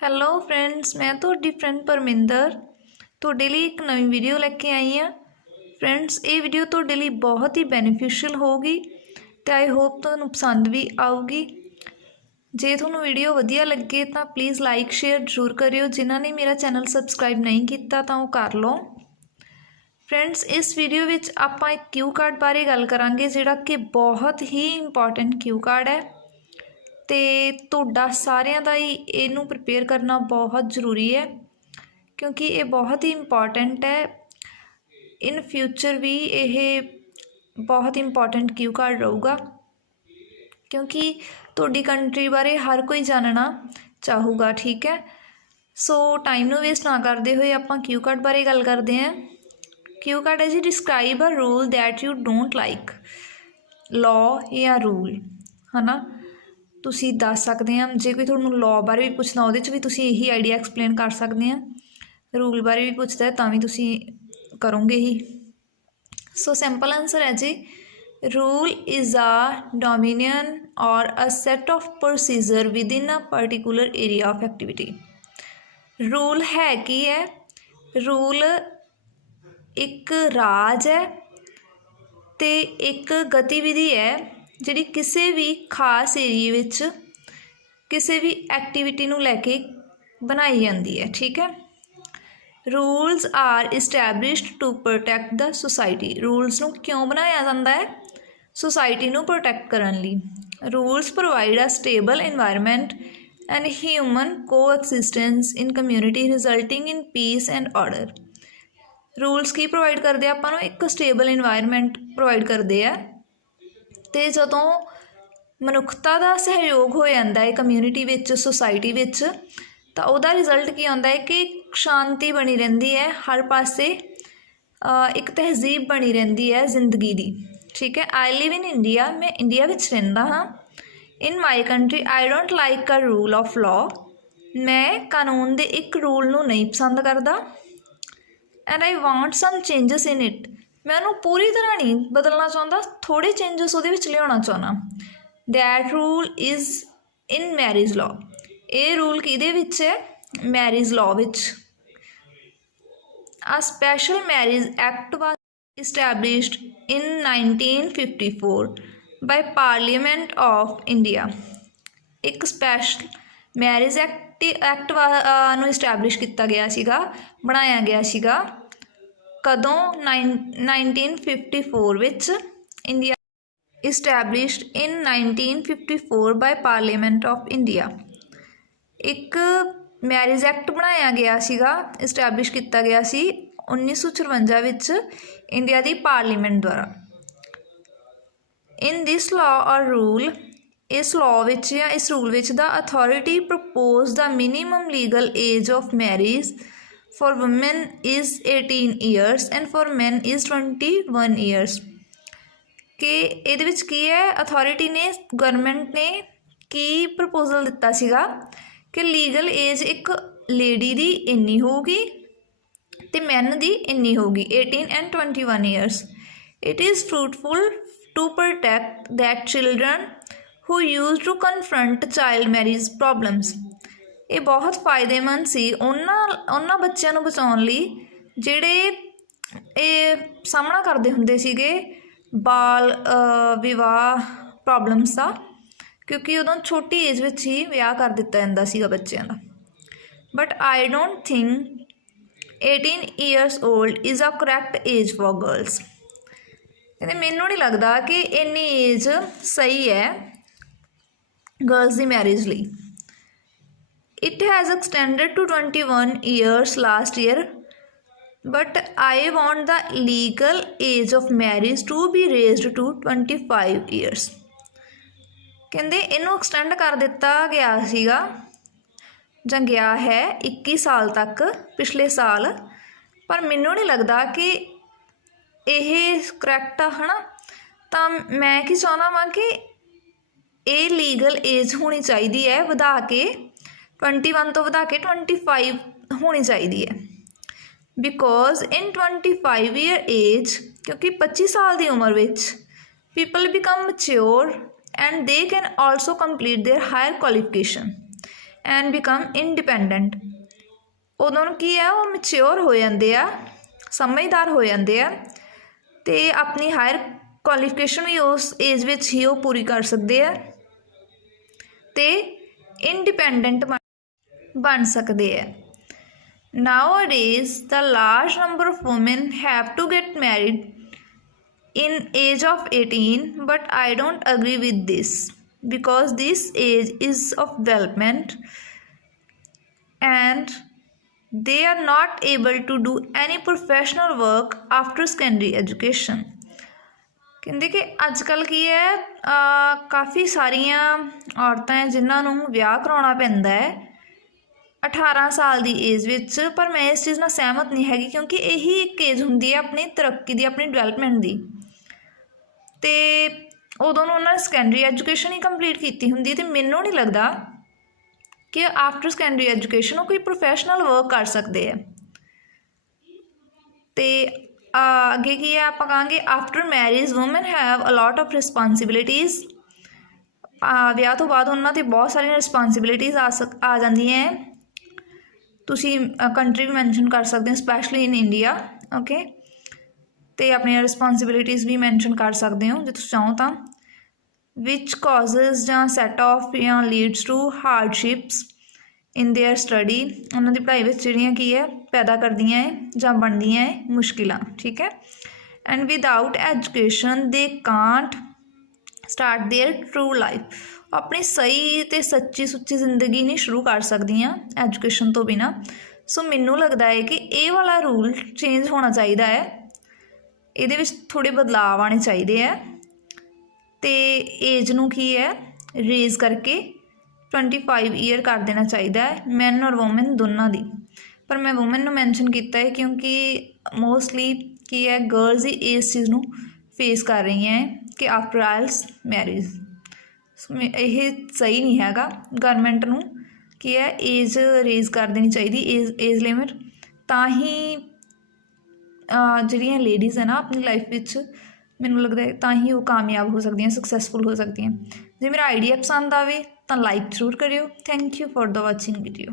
Hello friends, ਮੈਂ ਤੁਹਾਡੀ friend Parminder ਤੁਹਾਡੇ ਲਈ ਇੱਕ ਨਵੀਂ ਵੀਡੀਓ ਲੈ ਕੇ ਆਈ ਹਾਂ। ਫਰੈਂਡਸ, ਇਹ ਵੀਡੀਓ ਤੁਹਾਡੇ ਲਈ ਬਹੁਤ ਹੀ ਬੈਨੀਫਿਸ਼ੀਅਲ ਹੋਊਗੀ ਤੇ ਆਈ ਹੋਪ ਤੁਹਾਨੂੰ ਪਸੰਦ ਵੀ ਆਊਗੀ। ਜੇ ਤੁਹਾਨੂੰ ਵੀਡੀਓ ਵਧੀਆ ਲੱਗੇ ਤਾਂ ਪਲੀਜ਼ ਲਾਈਕ ਸ਼ੇਅਰ ਜ਼ਰੂਰ ਕਰਿਓ। ਜਿਨ੍ਹਾਂ ਨੇ ਮੇਰਾ ਚੈਨਲ ਸਬਸਕ੍ਰਾਈਬ ਨਹੀਂ ਕੀਤਾ ਤਾਂ ਉਹ ਕਰ ਲਓ। ਫਰੈਂਡਸ, ਇਸ ਵੀਡੀਓ ਵਿੱਚ ਆਪਾਂ ਇੱਕ ਕਿਊ ਕਾਰਡ ਬਾਰੇ ਗੱਲ ਕਰਾਂਗੇ ਜਿਹੜਾ ਕਿ ਬਹੁਤ ਹੀ ਇੰਪੋਰਟੈਂਟ ਕਿਊ ਕਾਰਡ ਹੈ ਤੇ ਤੁਹਾਡਾ ਸਾਰਿਆਂ ਦਾ ਹੀ ਇਹਨੂੰ ਪ੍ਰਿਪੇਅਰ ਕਰਨਾ ਬਹੁਤ ਜ਼ਰੂਰੀ ਹੈ ਕਿਉਂਕਿ ਇਹ ਬਹੁਤ ਹੀ ਇੰਪੋਰਟੈਂਟ ਹੈ। ਇਨ ਫਿਊਚਰ ਵੀ ਇਹ ਬਹੁਤ ਇੰਪੋਰਟੈਂਟ ਕਿਊ ਕਾਰਡ ਰਹੂਗਾ ਕਿਉਂਕਿ ਤੁਹਾਡੀ ਕੰਟਰੀ ਬਾਰੇ ਹਰ ਕੋਈ ਜਾਣਨਾ ਚਾਹੂਗਾ। ਠੀਕ ਹੈ, ਸੋ ਟਾਈਮ ਨੂੰ ਵੇਸਟ ਨਾ ਕਰਦੇ ਹੋਏ ਆਪਾਂ ਕਿਊ ਕਾਰਡ ਬਾਰੇ ਗੱਲ ਕਰਦੇ ਹਾਂ। ਕਿਊ ਕਾਰਡ ਹੈ ਜੀ, describe a rule that you don't like. Law ਜਾਂ ਰੂਲ ਹੈ ਨਾ, ਤੁਸੀਂ ਦੱਸ ਸਕਦੇ ਹਾਂ। ਜੇ ਕੋਈ ਤੁਹਾਨੂੰ ਲਾਅ ਬਾਰੇ ਵੀ ਪੁੱਛਣਾ ਉਹਦੇ 'ਚ ਵੀ ਤੁਸੀਂ ਇਹੀ ਆਈਡੀਆ ਐਕਸਪਲੇਨ ਕਰ ਸਕਦੇ ਹਾਂ। ਰੂਲ ਬਾਰੇ ਵੀ ਪੁੱਛਦਾ ਤਾਂ ਵੀ ਤੁਸੀਂ ਕਰੋਗੇ ਹੀ। ਸੋ ਸਿੰਪਲ ਆਂਸਰ ਹੈ ਜੀ, rule is a dominion or a set of procedure within a particular area of activity. Rule ਹੈ ਕੀ ਹੈ? ਰੂਲ ਇੱਕ ਰਾਜ ਹੈ ਤੇ ਇੱਕ ਗਤੀਵਿਧੀ ਹੈ ਜਿਹੜੀ ਕਿਸੇ ਵੀ ਖਾਸ ਏਰੀਏ ਵਿੱਚ ਕਿਸੇ ਵੀ ਐਕਟੀਵਿਟੀ ਨੂੰ ਲੈ ਕੇ ਬਣਾਈ ਜਾਂਦੀ ਹੈ। ਠੀਕ ਹੈ, rules are established to protect the society. Rules ਨੂੰ ਕਿਉਂ ਬਣਾਇਆ ਜਾਂਦਾ ਹੈ? ਸੁਸਾਇਟੀ ਨੂੰ ਪ੍ਰੋਟੈਕਟ ਕਰਨ ਲਈ। Rules provide a stable environment and human coexistence in community resulting in peace and order. Rules ਕੀ ਪ੍ਰੋਵਾਈਡ ਕਰਦੇ ਆ ਆਪਾਂ ਨੂੰ? ਇੱਕ ਸਟੇਬਲ ਇਨਵਾਇਰਮੈਂਟ ਪ੍ਰੋਵਾਈਡ ਕਰਦੇ ਆ ਅਤੇ ਜਦੋਂ ਮਨੁੱਖਤਾ ਦਾ ਸਹਿਯੋਗ ਹੋ ਜਾਂਦਾ ਹੈ ਕਮਿਊਨਿਟੀ ਵਿੱਚ, ਸੁਸਾਇਟੀ ਵਿੱਚ, ਤਾਂ ਉਹਦਾ ਰਿਜ਼ਲਟ ਕੀ ਆਉਂਦਾ ਹੈ ਕਿ ਸ਼ਾਂਤੀ ਬਣੀ ਰਹਿੰਦੀ ਹੈ ਹਰ ਪਾਸੇ, ਇੱਕ ਤਹਿਜ਼ੀਬ ਬਣੀ ਰਹਿੰਦੀ ਹੈ ਜ਼ਿੰਦਗੀ ਦੀ। ਠੀਕ ਹੈ, ਆਈ ਲਿਵ ਇਨ ਇੰਡੀਆ। ਮੈਂ ਇੰਡੀਆ ਵਿੱਚ ਰਹਿੰਦਾ ਹਾਂ। In my country I don't like a rule of law. ਮੈਂ ਕਾਨੂੰਨ ਦੇ ਇੱਕ ਰੂਲ ਨੂੰ ਨਹੀਂ ਪਸੰਦ ਕਰਦਾ। And I want some changes in it. ਮੈਂ ਉਹਨੂੰ ਪੂਰੀ ਤਰ੍ਹਾਂ ਨਹੀਂ ਬਦਲਣਾ ਚਾਹੁੰਦਾ, ਥੋੜ੍ਹੇ ਚੇਂਜਸ ਉਹਦੇ ਵਿੱਚ ਲਿਆਉਣਾ ਚਾਹੁੰਦਾ। That rule is in marriage law. ਇਹ ਰੂਲ ਕਿਹਦੇ ਵਿੱਚ ਹੈ? ਮੈਰਿਜ ਲਾਅ ਵਿੱਚ। A special marriage act was established in 1954 by Parliament of India. ਇੱਕ ਸਪੈਸ਼ਲ ਮੈਰਿਜ ਐਕਟ ਨੂੰ ਇਸਟੈਬਲਿਸ਼ ਕੀਤਾ ਗਿਆ ਸੀਗਾ, ਬਣਾਇਆ ਗਿਆ ਸੀਗਾ। ਕਦੋਂ? 1954 ਵਿੱਚ। India established in 1954 by parliament of India. ਇੱਕ ਮੈਰਿਜ ਐਕਟ ਬਣਾਇਆ ਗਿਆ ਸੀਗਾ, ਇਸਟੈਬਲਿਸ਼ ਕੀਤਾ ਗਿਆ ਸੀ 1954 ਵਿੱਚ ਇੰਡੀਆ ਦੀ ਪਾਰਲੀਮੈਂਟ ਦੁਆਰਾ। In this law or rule, ਇਸ ਲਾਅ ਵਿੱਚ ਜਾਂ ਇਸ ਰੂਲ ਵਿੱਚ the authority propose the minimum legal age of marriage for women is 18 years and for man is 21 years. कि ਇਹਦੇ ਵਿੱਚ ਕੀ ਹੈ? ਅਥੋਰਿਟੀ ਨੇ, ਗਵਰਨਮੈਂਟ ਨੇ ਕੀ ਪ੍ਰਪੋਜ਼ਲ ਦਿੱਤਾ ਸੀਗਾ ਕਿ ਲੀਗਲ ਏਜ ਇੱਕ ਲੇਡੀ ਦੀ ਇੰਨੀ ਹੋਊਗੀ ਅਤੇ ਮੈਨ ਦੀ ਇੰਨੀ ਹੋਊਗੀ, 18 and 21 years. It is fruitful to protect that children who use to confront child marriage problems. ਇਹ ਬਹੁਤ ਫਾਇਦੇਮੰਦ ਸੀ ਉਹਨਾਂ ਬੱਚਿਆਂ ਨੂੰ ਬਚਾਉਣ ਲਈ ਜਿਹੜੇ ਇਹ ਸਾਹਮਣਾ ਕਰਦੇ ਹੁੰਦੇ ਸੀਗੇ ਬਾਲ ਵਿਵਾਹ ਪ੍ਰੋਬਲਮਸ ਦਾ, ਕਿਉਂਕਿ ਉਦੋਂ ਛੋਟੀ ਏਜ ਵਿੱਚ ਹੀ ਵਿਆਹ ਕਰ ਦਿੱਤਾ ਜਾਂਦਾ ਸੀਗਾ ਬੱਚਿਆਂ ਦਾ। But I don't think 18 years old is a correct age for girls. ਕਹਿੰਦੇ ਮੈਨੂੰ ਨਹੀਂ ਲੱਗਦਾ ਕਿ ਇੰਨੀ ਏਜ ਸਹੀ ਹੈ ਗਰਲਸ ਦੀ ਮੈਰਿਜ ਲਈ। It has extended to 21 years last year, but I want the legal age of marriage to be raised to 25 years. ਕਹਿੰਦੇ ਇਹਨੂੰ ਐਕਸਟੈਂਡ ਕਰ ਦਿੱਤਾ ਗਿਆ ਸੀਗਾ ਜਾਂ ਗਿਆ ਹੈ 21 ਸਾਲ ਤੱਕ ਪਿਛਲੇ ਸਾਲ, ਪਰ ਮੈਨੂੰ ਨਹੀਂ ਲੱਗਦਾ ਕਿ ਇਹ ਕਰੈਕਟ ਆ, ਹੈ ਨਾ। ਤਾਂ ਮੈਂ ਕੀ ਚਾਹੁੰਦਾ ਵਾਂ ਕਿ ਇਹ ਲੀਗਲ ਏਜ ਹੋਣੀ ਚਾਹੀਦੀ ਹੈ ਵਧਾ ਕੇ 21 ਤੋਂ ਵਧਾ ਕੇ 25 ਹੋਣੀ ਚਾਹੀਦੀ ਹੈ। ਬਿਕੋਜ਼ ਇਨ 25 ਈਅਰ ਏਜ, ਕਿਉਂਕਿ 25 ਸਾਲ ਦੀ ਉਮਰ ਵਿੱਚ people become mature and they can also complete their higher qualification. And become independent. ਉਦੋਂ ਨੂੰ ਕੀ ਹੈ, ਉਹ ਮੈਚਿਓਰ ਹੋ ਜਾਂਦੇ ਆ, ਸਮਝਦਾਰ ਹੋ ਜਾਂਦੇ ਆ ਅਤੇ ਆਪਣੀ ਹਾਇਰ ਕੁਆਲੀਫਿਕੇਸ਼ਨ ਵੀ ਉਸ ਏਜ ਵਿੱਚ ਹੀ ਉਹ ਪੂਰੀ ਕਰ ਸਕਦੇ ਆ ਅਤੇ ਇੰਡੀਪੈਂਡੈਂਟ ਬਣ ਸਕਦੇ ਆ। Nowadays, the large number of women have to get married in age of 18, but I don't agree with this because this age is of development and they are not able to do any professional work after secondary education। ਕਹਿੰਦੇ ਕਿ ਅੱਜ ਕੱਲ੍ਹ ਕੀ ਹੈ, ਕਾਫੀ ਸਾਰੀਆਂ ਔਰਤਾਂ ਹੈ ਜਿਨ੍ਹਾਂ ਨੂੰ ਵਿਆਹ ਕਰਾਉਣਾ ਪੈਂਦਾ ਹੈ 18 ਸਾਲ ਦੀ ਏਜ ਵਿੱਚ। ਪਰ ਮੈਂ ਇਸ ਚੀਜ਼ ਨਾਲ ਸਹਿਮਤ ਨਹੀਂ ਹੈਗੀ ਕਿਉਂਕਿ ਇਹੀ ਇੱਕ ਏਜ ਹੁੰਦੀ ਹੈ ਆਪਣੀ ਤਰੱਕੀ ਦੀ, ਆਪਣੀ ਡਿਵੈਲਪਮੈਂਟ ਦੀ, ਅਤੇ ਉਦੋਂ ਨੂੰ ਉਹਨਾਂ ਨੇ ਸੈਕੰਡਰੀ ਐਜੂਕੇਸ਼ਨ ਹੀ ਕੰਪਲੀਟ ਕੀਤੀ ਹੁੰਦੀ। ਅਤੇ ਮੈਨੂੰ ਨਹੀਂ ਲੱਗਦਾ ਕਿ ਆਫਟਰ ਸੈਕੰਡਰੀ ਐਜੂਕੇਸ਼ਨ ਉਹ ਕੋਈ ਪ੍ਰੋਫੈਸ਼ਨਲ ਵਰਕ ਕਰ ਸਕਦੇ ਆ। ਅਤੇ ਅੱਗੇ ਕੀ ਹੈ, ਆਪਾਂ ਕਹਾਂਗੇ after marriage woman have a lot of responsibilities. ਵਿਆਹ ਤੋਂ ਬਾਅਦ ਉਹਨਾਂ 'ਤੇ ਬਹੁਤ ਸਾਰੀਆਂ ਰਿਸਪੋਂਸੀਬਿਲਿਟੀਜ਼ ਆ ਜਾਂਦੀਆਂ ਹੈ। ਤੁਸੀਂ ਕੰਟਰੀ ਵੀ ਮੈਨਸ਼ਨ ਕਰ ਸਕਦੇ ਹੋ, ਸਪੈਸ਼ਲੀ ਇਨ ਇੰਡੀਆ, ਓਕੇ। ਅਤੇ ਆਪਣੀਆਂ ਰਿਸਪੋਂਸੀਬਿਲਿਟੀਜ਼ ਵੀ ਮੈਨਸ਼ਨ ਕਰ ਸਕਦੇ ਹੋ ਜੇ ਤੁਸੀਂ ਚਾਹੋ ਤਾਂ। ਵਿਚ ਕਾਜ਼ਜ਼ ਜਾਂ ਸੈਟ ਆਫ ਜਾਂ leads to hardships in their study. ਉਹਨਾਂ ਦੀ ਪੜ੍ਹਾਈ ਵਿੱਚ ਜਿਹੜੀਆਂ ਕੀ ਹੈ ਪੈਦਾ ਕਰਦੀਆਂ ਹੈ ਜਾਂ ਬਣਦੀਆਂ ਹੈ ਮੁਸ਼ਕਿਲਾਂ, ਠੀਕ ਹੈ। And without education they can't start their true life. ਆਪਣੀ ਸਹੀ ਅਤੇ ਸੱਚੀ ਸੁੱਚੀ ਜ਼ਿੰਦਗੀ ਨਹੀਂ ਸ਼ੁਰੂ ਕਰ ਸਕਦੀਆਂ ਐਜੂਕੇਸ਼ਨ ਤੋਂ ਬਿਨਾਂ। ਸੋ ਮੈਨੂੰ ਲੱਗਦਾ ਹੈ ਕਿ ਇਹ ਵਾਲਾ ਰੂਲ ਚੇਂਜ ਹੋਣਾ ਚਾਹੀਦਾ ਹੈ, ਇਹਦੇ ਵਿੱਚ ਥੋੜ੍ਹੇ ਬਦਲਾਵ ਆਉਣੇ ਚਾਹੀਦੇ ਹੈ ਅਤੇ ਏਜ ਨੂੰ ਕੀ ਹੈ ਰੇਜ਼ ਕਰਕੇ 25 ਈਅਰ ਕਰ ਦੇਣਾ ਚਾਹੀਦਾ ਹੈ ਮੈਨ ਔਰ ਵੂਮਨ ਦੋਨਾਂ ਦੀ। ਪਰ ਮੈਂ ਵੂਮਨ ਨੂੰ ਮੈਨਸ਼ਨ ਕੀਤਾ ਹੈ ਕਿਉਂਕਿ ਮੋਸਟਲੀ ਕੀ ਹੈ ਗਰਲਜ਼ ਹੀ ਇਸ ਚੀਜ਼ ਨੂੰ ਫੇਸ ਕਰ ਰਹੀਆਂ ਹੈ ਕਿ ਆਫਟਰ ਆਇਲਸ ਮੈਰਿਜ। ਇਹ ਸਹੀ ਨਹੀਂ ਹੈਗਾ। ਗਵਰਨਮੈਂਟ ਨੂੰ ਕੀ ਹੈ ਏਜ ਰੇਜ਼ ਕਰ ਦੇਣੀ ਚਾਹੀਦੀ, ਏਜ ਲਿਮਿਟ, ਤਾਂ ਹੀ ਜਿਹੜੀਆਂ ਲੇਡੀਜ਼ ਹੈ ਨਾ ਆਪਣੀ ਲਾਈਫ ਵਿੱਚ ਮੈਨੂੰ ਲੱਗਦਾ ਹੈ ਤਾਂ ਹੀ ਉਹ ਕਾਮਯਾਬ ਹੋ ਸਕਦੀਆਂ, ਸਕਸੈਸਫੁਲ ਹੋ ਸਕਦੀਆਂ। ਜੇ ਮੇਰਾ ਆਈਡੀਆ ਪਸੰਦ ਆਵੇ ਤਾਂ ਲਾਈਕ ਜ਼ਰੂਰ ਕਰਿਓ। Thank you for the watching video.